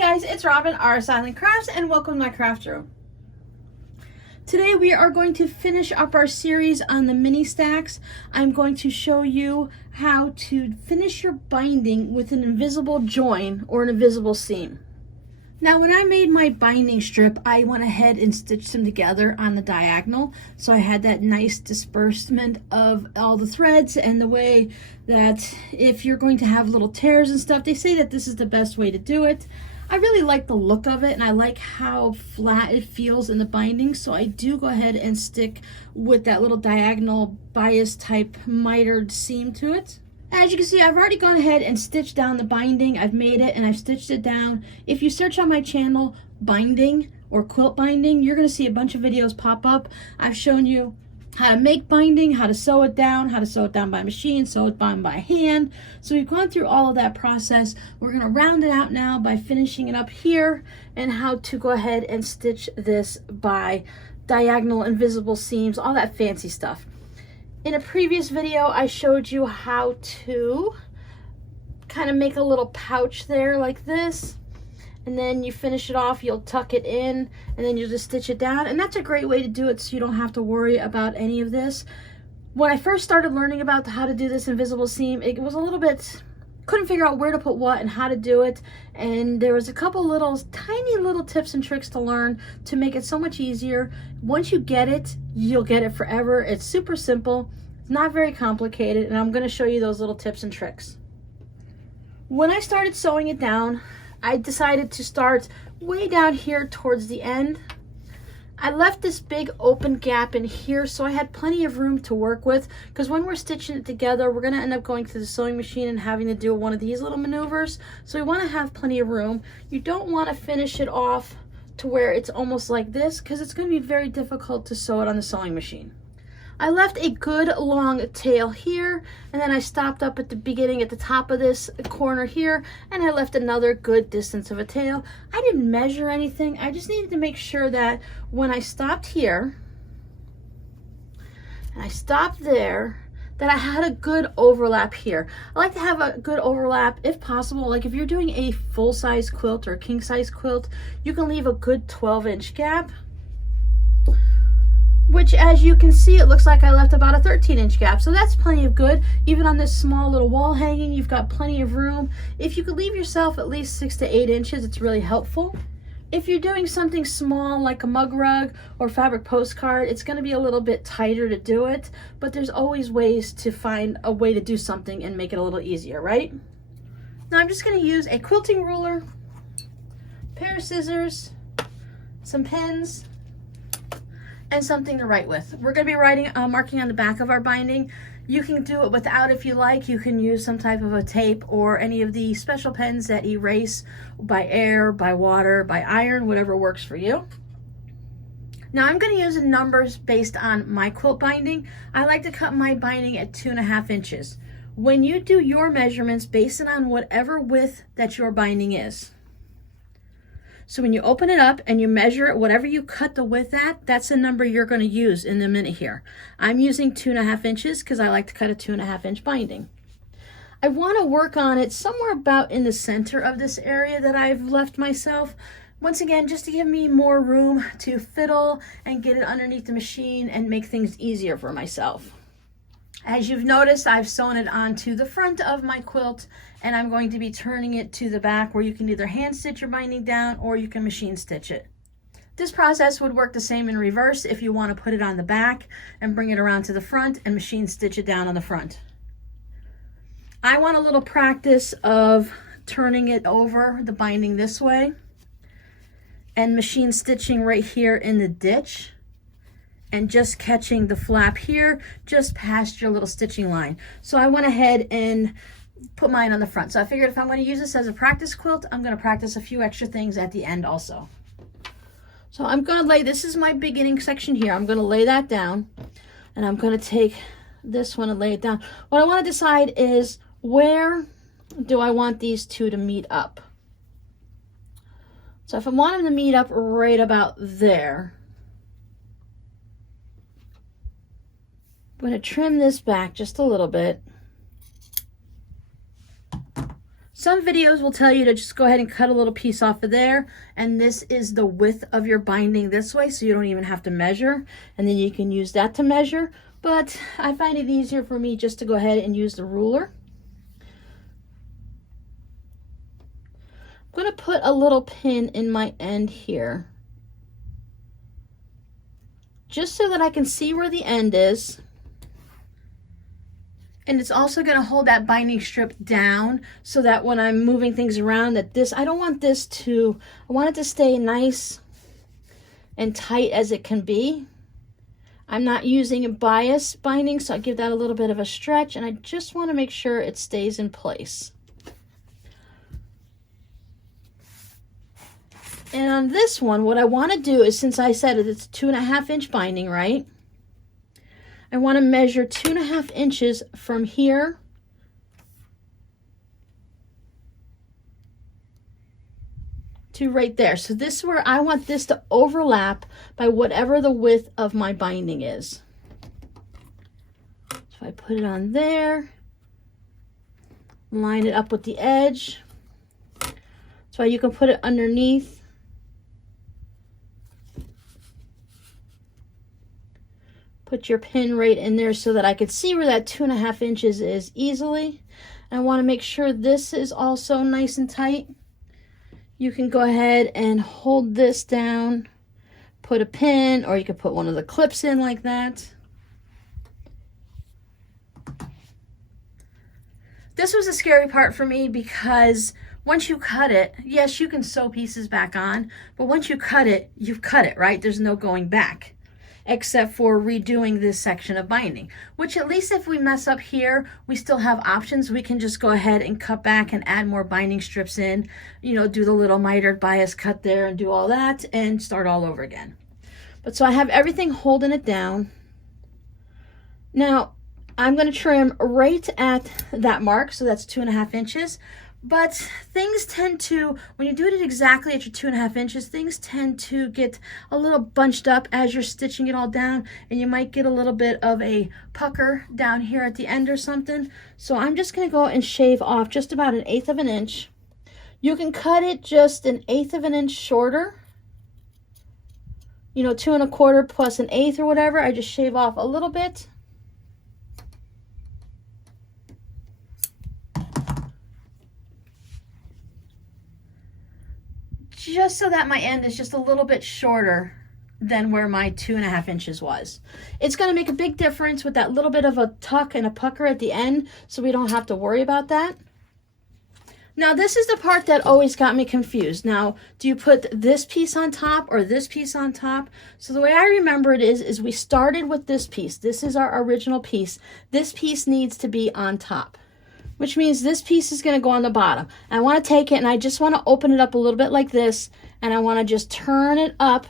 guys, it's Robin, RsIslandCrafts, and welcome to my craft room. Today we are going to finish up our series on the mini stacks. I'm going to show you how to finish your binding with an invisible join or an invisible seam. Now when I made my binding strip, I went ahead and stitched them together on the diagonal. So I had that nice disbursement of all the threads, and the way that if you're going to have little tears and stuff, they say that this is the best way to do it. I really like the look of it, and I like how flat it feels in the binding, so I do go ahead and stick with that little diagonal bias type mitered seam to it. As you can see, I've already gone ahead and stitched down the binding. I've made it and I've stitched it down. If you search on my channel binding or quilt binding, you're going to see a bunch of videos pop up. I've shown you how to make binding, how to sew it down by machine, sew it down by hand. So we've gone through all of that process. We're going to round it out now by finishing it up here, and how to go ahead and stitch this by diagonal invisible seams, all that fancy stuff. In a previous video, I showed you how to kind of make a little pouch there like this, and then you finish it off, you'll tuck it in, and then you'll just stitch it down. And that's a great way to do it, so you don't have to worry about any of this. When I first started learning about how to do this invisible seam, it was a little bit, couldn't figure out where to put what and how to do it. And there was a couple little tiny little tips and tricks to learn to make it so much easier. Once you get it, you'll get it forever. It's super simple, it's not very complicated, and I'm going to show you those little tips and tricks. When I started sewing it down, I decided to start way down here towards the end. I left this big open gap in here, so I had plenty of room to work with, because when we're stitching it together, we're going to end up going to the sewing machine and having to do one of these little maneuvers. So we want to have plenty of room. You don't want to finish it off to where it's almost like this, because it's going to be very difficult to sew it on the sewing machine. I left a good long tail here, and then I stopped up at the beginning at the top of this corner here, and I left another good distance of a tail. I didn't measure anything. I just needed to make sure that when I stopped here and I stopped there, that I had a good overlap here. I like to have a good overlap if possible. Like if you're doing a full-size quilt or a king-size quilt, you can leave a good 12-inch gap, which, as you can see, it looks like I left about a 13-inch gap. So that's plenty of good. Even on this small little wall hanging, you've got plenty of room. If you could leave yourself at least 6 to 8 inches, it's really helpful. If you're doing something small like a mug rug or fabric postcard, it's going to be a little bit tighter to do it, but there's always ways to find a way to do something and make it a little easier, right? Now I'm just going to use a quilting ruler, pair of scissors, some pens, and something to write with. We're going to be writing, marking on the back of our binding. You can do it without if you like. You can use some type of a tape or any of the special pens that erase by air, by water, by iron, whatever works for you. Now I'm going to use numbers based on my quilt binding. I like to cut my binding at 2.5 inches. When you do your measurements, base it on whatever width that your binding is. So when you open it up and you measure it, whatever you cut the width at, that's the number you're going to use in the minute here. I'm using 2.5 inches because I like to cut a 2.5-inch binding. I want to work on it somewhere about in the center of this area that I've left myself. Once again, just to give me more room to fiddle and get it underneath the machine and make things easier for myself. As you've noticed, I've sewn it onto the front of my quilt, and I'm going to be turning it to the back where you can either hand stitch your binding down or you can machine stitch it. This process would work the same in reverse if you want to put it on the back and bring it around to the front and machine stitch it down on the front. I want a little practice of turning it over, the binding this way, and machine stitching right here in the ditch, and just catching the flap here just past your little stitching line. So I went ahead and put mine on the front. So I figured if I'm going to use this as a practice quilt, I'm going to practice a few extra things at the end also. So I'm going to lay, this is my beginning section here. I'm going to lay that down, and I'm going to take this one and lay it down. What I want to decide is, where do I want these two to meet up? So if I want them to meet up right about there, I'm going to trim this back just a little bit Some videos will tell you to just go ahead and cut a little piece off of there, and this is the width of your binding this way, so you don't even have to measure, and then you can use that to measure. But I find it easier for me just to go ahead and use the ruler. I'm going to put a little pin in my end here, just so that I can see where the end is. And it's also going to hold that binding strip down so that when I'm moving things around, that this, I don't want this to, I want it to stay nice and tight as it can be. I'm not using a bias binding, so I give that a little bit of a stretch, and I just want to make sure it stays in place. And on this one, what I want to do is, since I said it's 2.5 inch binding, right? I want to measure 2.5 inches from here to right there. So this is where I want this to overlap by whatever the width of my binding is. So I put it on there, line it up with the edge. That's why you can put it underneath. Put your pin right in there so that I could see where that 2.5 inches is easily. And I want to make sure this is also nice and tight. You can go ahead and hold this down, put a pin, or you could put one of the clips in like that. This was a scary part for me because once you cut it, yes, you can sew pieces back on, but once you cut it, you've cut it, right? There's no going back, except for redoing this section of binding, which at least if we mess up here, we still have options. We can just go ahead and cut back and add more binding strips in, you know, do the little mitered bias cut there and do all that and start all over again. But so I have everything holding it down. Now I'm going to trim right at that mark, so that's 2.5 inches. But things tend to, when you do it exactly at your 2.5 inches, things tend to get a little bunched up as you're stitching it all down, and you might get a little bit of a pucker down here at the end or something. So I'm just going to go and shave off just about 1/8 of an inch. You can cut it just 1/8 of an inch shorter, you know, 2 1/4 plus 1/8 or whatever. I just shave off a little bit. Just so that my end is just a little bit shorter than where my 2.5 inches was. It's going to make a big difference with that little bit of a tuck and a pucker at the end, so we don't have to worry about that. Now this is the part that always got me confused. Now, do you put this piece on top or this piece on top? So the way I remember it is we started with this piece. This is our original piece. This piece needs to be on top, which means this piece is going to go on the bottom. I want to take it and I just want to open it up a little bit like this, and I want to just turn it up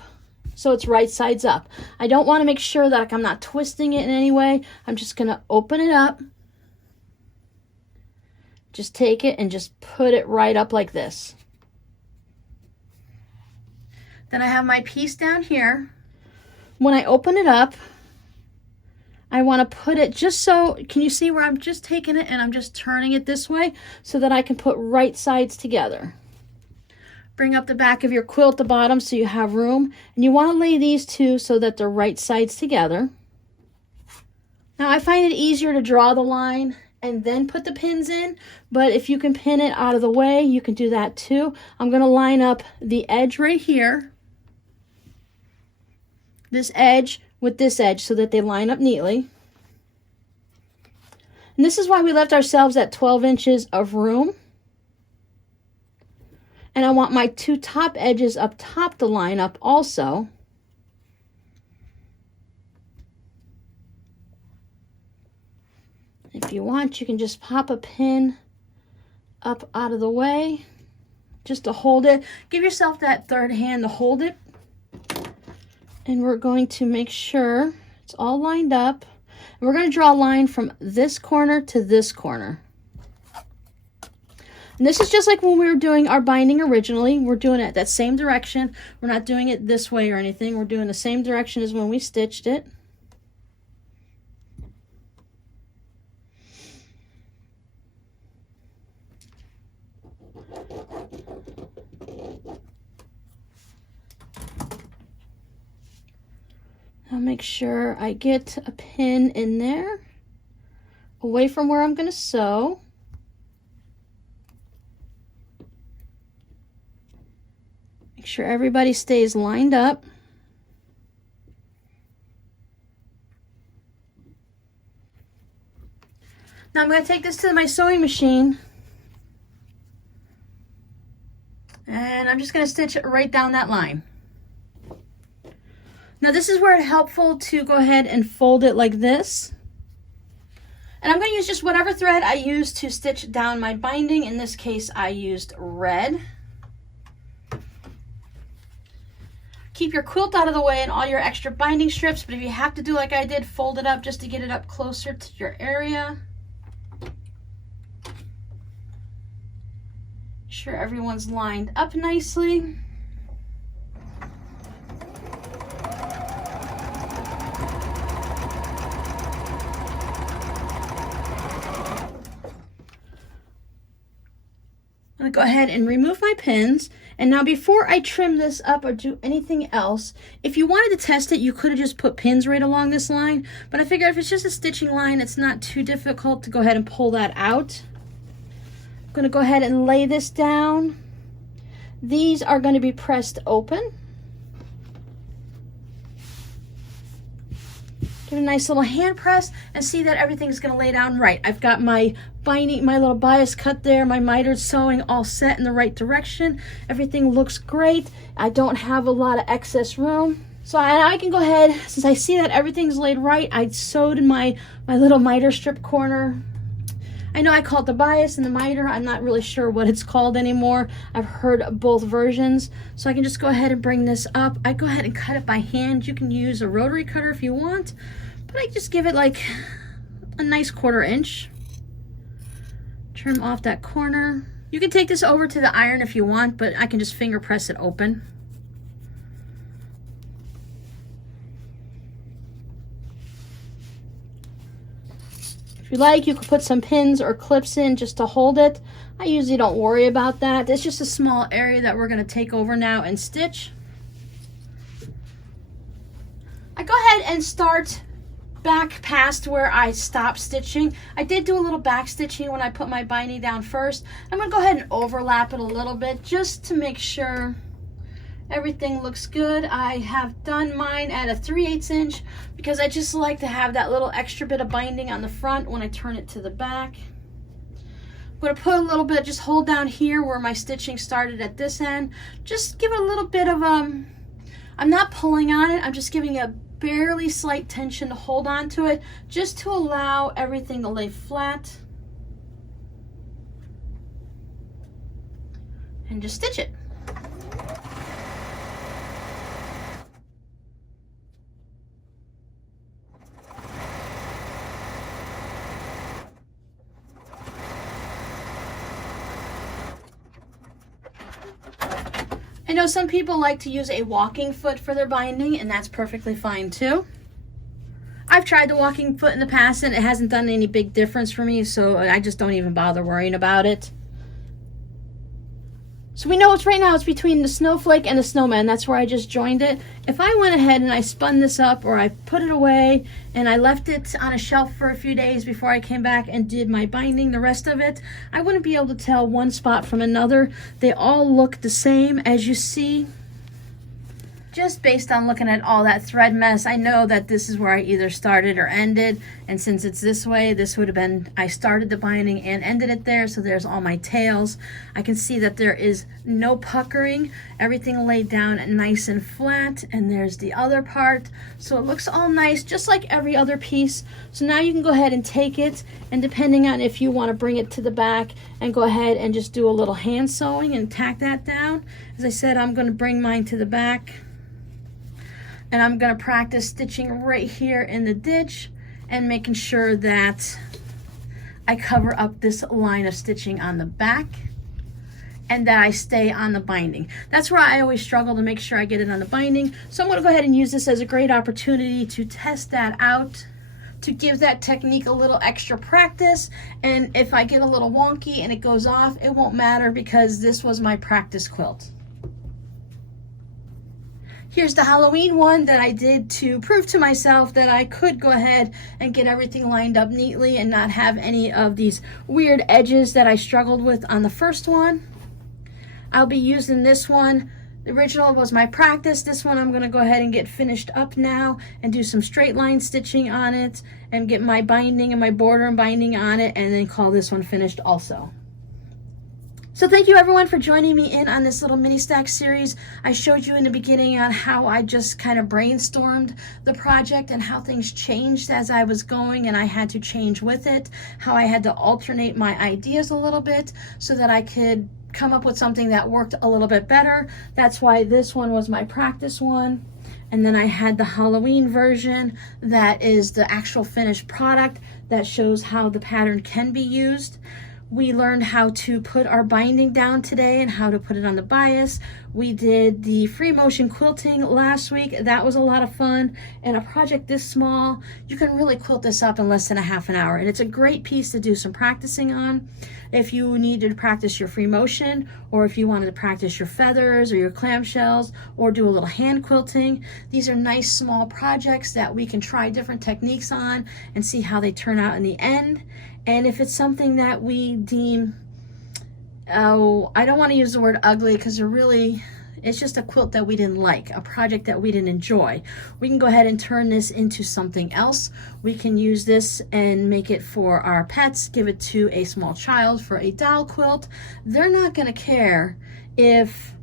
so it's right sides up. I don't want to make sure that I'm not twisting it in any way. I'm just going to open it up. Just take it and just put it right up like this. Then I have my piece down here. When I open it up, I want to put it just so, can you see where I'm just taking it and I'm just turning it this way so that I can put right sides together. Bring up the back of your quilt, the bottom, so you have room. And you want to lay these two so that they're right sides together. Now I find it easier to draw the line and then put the pins in, but if you can pin it out of the way, you can do that too. I'm going to line up the edge right here, this edge with this edge, so that they line up neatly. And this is why we left ourselves at 12 inches of room. And I want my two top edges up top to line up also. If you want, you can just pop a pin up out of the way just to hold it. Give yourself that third hand to hold it. And we're going to make sure it's all lined up. And we're going to draw a line from this corner to this corner. And this is just like when we were doing our binding originally. We're doing it that same direction. We're not doing it this way or anything. We're doing the same direction as when we stitched it. I'll make sure I get a pin in there, away from where I'm going to sew. Make sure everybody stays lined up. Now I'm going to take this to my sewing machine, and I'm just going to stitch it right down that line. Now this is where it's helpful to go ahead and fold it like this. And I'm going to use just whatever thread I used to stitch down my binding. In this case, I used red. Keep your quilt out of the way and all your extra binding strips, but if you have to do like I did, fold it up just to get it up closer to your area. Make sure everyone's lined up nicely. I'm going to go ahead and remove my pins. And now before I trim this up or do anything else, if you wanted to test it, you could have just put pins right along this line. But I figured if it's just a stitching line, it's not too difficult to go ahead and pull that out. I'm going to go ahead and lay this down. These are going to be pressed open. Give it a nice little hand press and see that everything's going to lay down right. I've got my binding, my little bias cut there, my mitered sewing all set in the right direction. Everything looks great. I don't have a lot of excess room. So I can go ahead, since I see that everything's laid right, I sewed in my little miter strip corner. I know I call it the bias and the miter. I'm not really sure what it's called anymore. I've heard both versions. So I can just go ahead and bring this up. I go ahead and cut it by hand. You can use a rotary cutter if you want, but I just give it like a nice 1/4 inch. Trim off that corner. You can take this over to the iron if you want, but I can just finger press it open. If you like, you could put some pins or clips in just to hold it. I usually don't worry about that. It's just a small area that we're going to take over now and stitch. I go ahead and start back past where I stopped stitching. I did do a little back stitching when I put my binding down first. I'm going to go ahead and overlap it a little bit just to make sure everything looks good. I have done mine at a 3/8 inch because I just like to have that little extra bit of binding on the front when I turn it to the back. I'm going to put a little bit, just hold down here where my stitching started at this end. Just give it a little bit of, I'm not pulling on it, I'm just giving a barely slight tension to hold on to it, just to allow everything to lay flat. And just stitch it. I know some people like to use a walking foot for their binding, and that's perfectly fine too. I've tried the walking foot in the past and it hasn't done any big difference for me, so I just don't even bother worrying about it. So we know it's right now, it's between the snowflake and the snowman. That's where I just joined it. If I went ahead and I spun this up, or I put it away and I left it on a shelf for a few days before I came back and did my binding, the rest of it, I wouldn't be able to tell one spot from another. They all look the same, as you see. Just based on looking at all that thread mess, I know that this is where I either started or ended. And since it's this way, this would have been, I started the binding and ended it there. So there's all my tails. I can see that there is no puckering. Everything laid down nice and flat. And there's the other part. So it looks all nice, just like every other piece. So now you can go ahead and take it. And depending on if you want to bring it to the back and go ahead and just do a little hand sewing and tack that down. As I said, I'm going to bring mine to the back. And I'm going to practice stitching right here in the ditch and making sure that I cover up this line of stitching on the back and that I stay on the binding. That's where I always struggle to make sure I get it on the binding. So I'm going to go ahead and use this as a great opportunity to test that out, to give that technique a little extra practice. And if I get a little wonky and it goes off, it won't matter because this was my practice quilt. Here's the Halloween one that I did to prove to myself that I could go ahead and get everything lined up neatly and not have any of these weird edges that I struggled with on the first one. I'll be using this one. The original was my practice. This one I'm going to go ahead and get finished up now and do some straight line stitching on it and get my binding and my border and binding on it, and then call this one finished also. So thank you everyone for joining me in on this little mini stack series. I showed you in the beginning on how I just kind of brainstormed the project and how things changed as I was going and I had to change with it, how I had to alternate my ideas a little bit so that I could come up with something that worked a little bit better. That's why this one was my practice one. And then I had the Halloween version that is the actual finished product that shows how the pattern can be used. We learned how to put our binding down today and how to put it on the bias. We did the free motion quilting last week. That was a lot of fun. And a project this small, you can really quilt this up in less than a half an hour. And it's a great piece to do some practicing on. If you needed to practice your free motion, or if you wanted to practice your feathers or your clamshells, or do a little hand quilting, these are nice small projects that we can try different techniques on and see how they turn out in the end. And if it's something that we deem, oh, I don't want to use the word ugly because it's just a quilt that we didn't like, a project that we didn't enjoy, we can go ahead and turn this into something else. We can use this and make it for our pets, give it to a small child for a doll quilt. They're not going to care if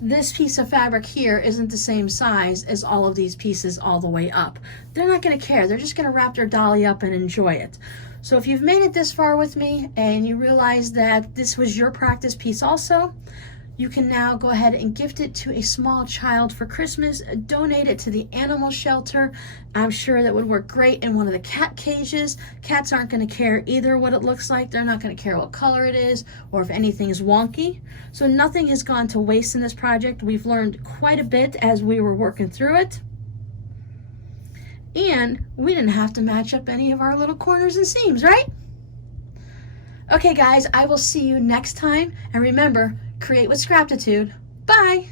this piece of fabric here isn't the same size as all of these pieces all the way up. They're not going to care. They're just going to wrap their dolly up and enjoy it. So if you've made it this far with me and you realize that this was your practice piece also, you can now go ahead and gift it to a small child for Christmas, donate it to the animal shelter. I'm sure that would work great in one of the cat cages. Cats aren't going to care either what it looks like. They're not going to care what color it is or if anything is wonky. So nothing has gone to waste in this project. We've learned quite a bit as we were working through it. And we didn't have to match up any of our little corners and seams, right? Okay guys, I will see you next time. And remember, create with Scraptitude. Bye!